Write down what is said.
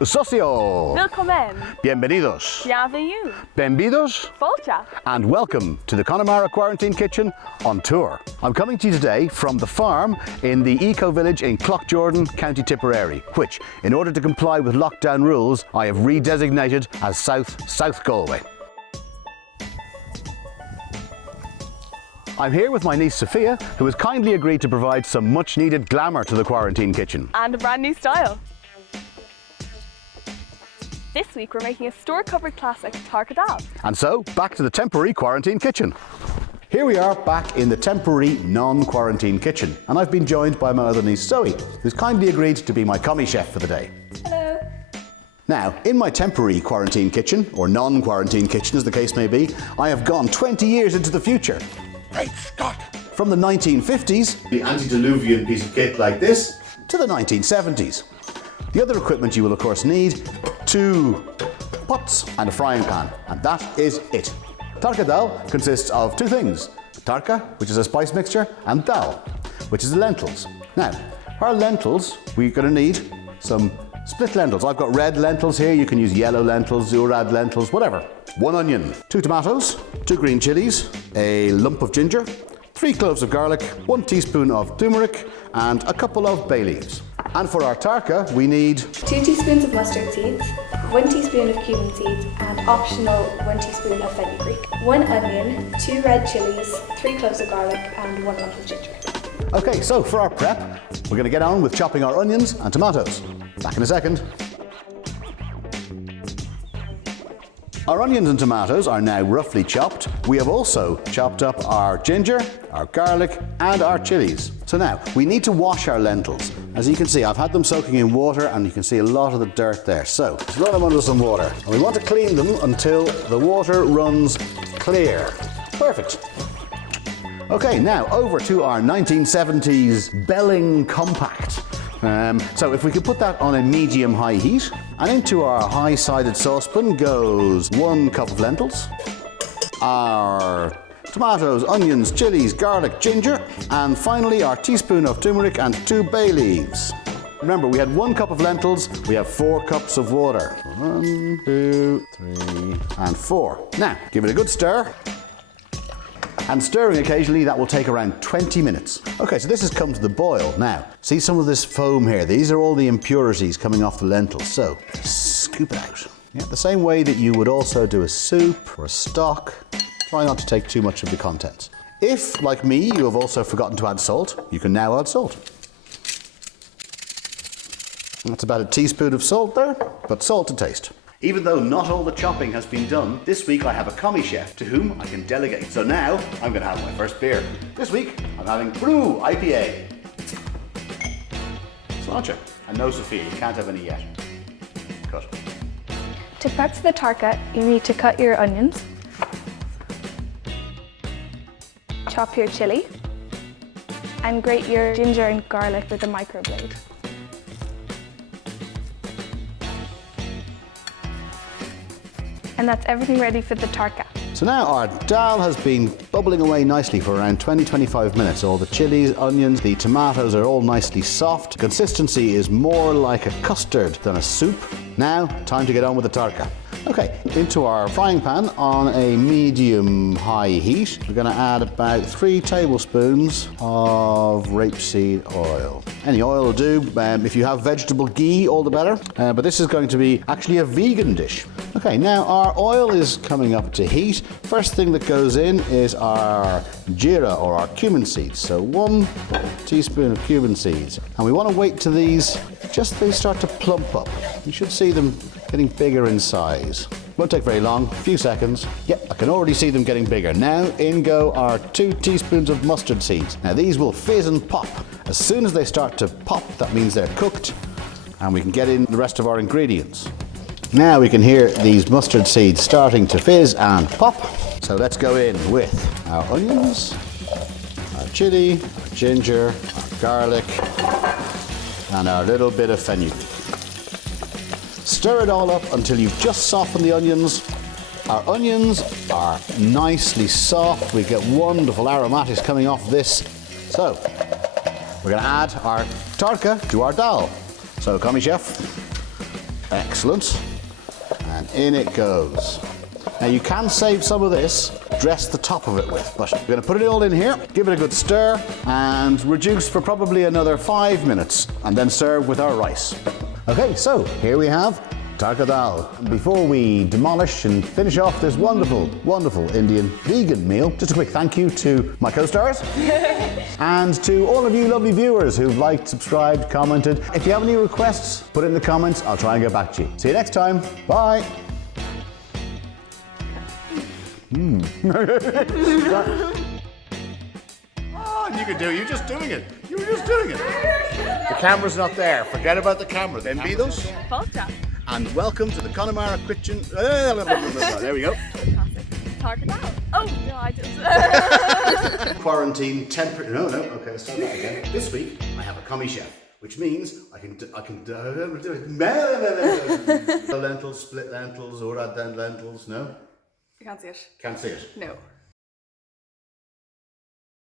Socio! Willkommen! Bienvenidos! Bienvenue! Benvidos! Volta! And welcome to the Connemara Quarantine Kitchen on tour. I'm coming to you today from the farm in the eco-village in Cloughjordan, County Tipperary, which, in order to comply with lockdown rules, I have redesignated as South Galway. I'm here with my niece Sophia, who has kindly agreed to provide some much-needed glamour to the quarantine kitchen. And a brand new style. This week we're making a store-covered classic, Tarqa Dal. And so, back to the temporary quarantine kitchen. Here we are back in the temporary non-quarantine kitchen, and I've been joined by my other niece Zoe, who's kindly agreed to be my commie chef for the day. Hello. Now, in my temporary quarantine kitchen, or non-quarantine kitchen as the case may be, I have gone 20 years into the future. Great Scott! From the 1950s, the antediluvian piece of kit like this, to the 1970s. The other equipment you will of course need, 2 pots and a frying pan, and that is it. Tarqa Dal consists of 2 things, tarqa, which is a spice mixture, and dal, which is the lentils. Now, for our lentils, we're going to need some split lentils. I've got red lentils here, you can use yellow lentils, zurad lentils, whatever. 1 onion, 2 tomatoes, 2 green chilies, a lump of ginger, 3 cloves of garlic, 1 teaspoon of turmeric, and a couple of bay leaves. And for our tarqa, we need 2 teaspoons of mustard seeds, 1 teaspoon of cumin seeds, and optional 1 teaspoon of fenugreek, 1 onion, 2 red chilies, 3 cloves of garlic, and 1 lump of ginger. Okay, so for our prep, we're going to get on with chopping our onions and tomatoes. Back in a second. Our onions and tomatoes are now roughly chopped. We have also chopped up our ginger, our garlic, and our chilies. So now, we need to wash our lentils. As you can see, I've had them soaking in water, and you can see a lot of the dirt there. So, let's run them under some water. And we want to clean them until the water runs clear. Perfect. Okay, now over to our 1970s Belling Compact. So if we could put that on a medium-high heat, and into our high-sided saucepan goes 1 cup of lentils, our tomatoes, onions, chilies, garlic, ginger, and finally our teaspoon of turmeric and 2 bay leaves. Remember, we had 1 cup of lentils, we have 4 cups of water. 1, 2, 3, and 4. Now, give it a good stir. And stirring occasionally, that will take around 20 minutes. Okay, so this has come to the boil. Now, see some of this foam here? These are all the impurities coming off the lentils. So, scoop it out. Yeah, the same way that you would also do a soup or a stock. Try not to take too much of the contents. If, like me, you have also forgotten to add salt, you can now add salt. That's about a teaspoon of salt there, but salt to taste. Even though not all the chopping has been done, this week I have a commie chef to whom I can delegate. So now I'm going to have my first beer. This week I'm having Brew IPA. Sláinte. And no, Sophia, you can't have any yet. Cut. To prep for the tarqa, you need to cut your onions, chop your chili, and grate your ginger and garlic with a microblade. And that's everything ready for the tarqa. So now our dal has been bubbling away nicely for around 20-25 minutes. All the chilies, onions, the tomatoes are all nicely soft. Consistency is more like a custard than a soup. Now, time to get on with the tarqa. Okay, into our frying pan on a medium-high heat. We're going to add about 3 tablespoons of rapeseed oil. Any oil will do. If you have vegetable ghee, all the better. But this is going to be actually a vegan dish. Okay, now our oil is coming up to heat. First thing that goes in is our jeera or our cumin seeds. So 1 teaspoon of cumin seeds. And we want to wait till these start to plump up. You should see them getting bigger in size. Won't take very long, a few seconds. Yep, I can already see them getting bigger. Now in go our 2 teaspoons of mustard seeds. Now these will fizz and pop. As soon as they start to pop, that means they're cooked, and we can get in the rest of our ingredients. Now we can hear these mustard seeds starting to fizz and pop. So let's go in with our onions, our chili, our ginger, our garlic, and our little bit of fenugreek. Stir it all up until you've just softened the onions. Our onions are nicely soft. We get wonderful aromatics coming off this. So, we're going to add our tarqa to our dal. So, commie chef, Excellent. And in it goes. Now you can save some of this, dress the top of it with, but we're going to put it all in here, give it a good stir, and reduce for probably another 5 minutes, and then serve with our rice. Okay, so here we have Tarqa Dal. Before we demolish and finish off this wonderful, wonderful Indian vegan meal, just a quick thank you to my co-stars and to all of you lovely viewers who've liked, subscribed, commented. If you have any requests, put it in the comments. I'll try and get back to you. See you next time. Bye. Oh, you can do it. You're just doing it. You were just doing it. The camera's not there. Forget about the camera. Then be those. And welcome to the Connemara kitchen. There we go. Tarqa Dal. Oh, no, I just... Quarantine temporary. No. Okay, let's start that again. This week I have a commie chef, which means I can do lentils, split lentils, or add lentils. No, I can't see it. can't see it. No.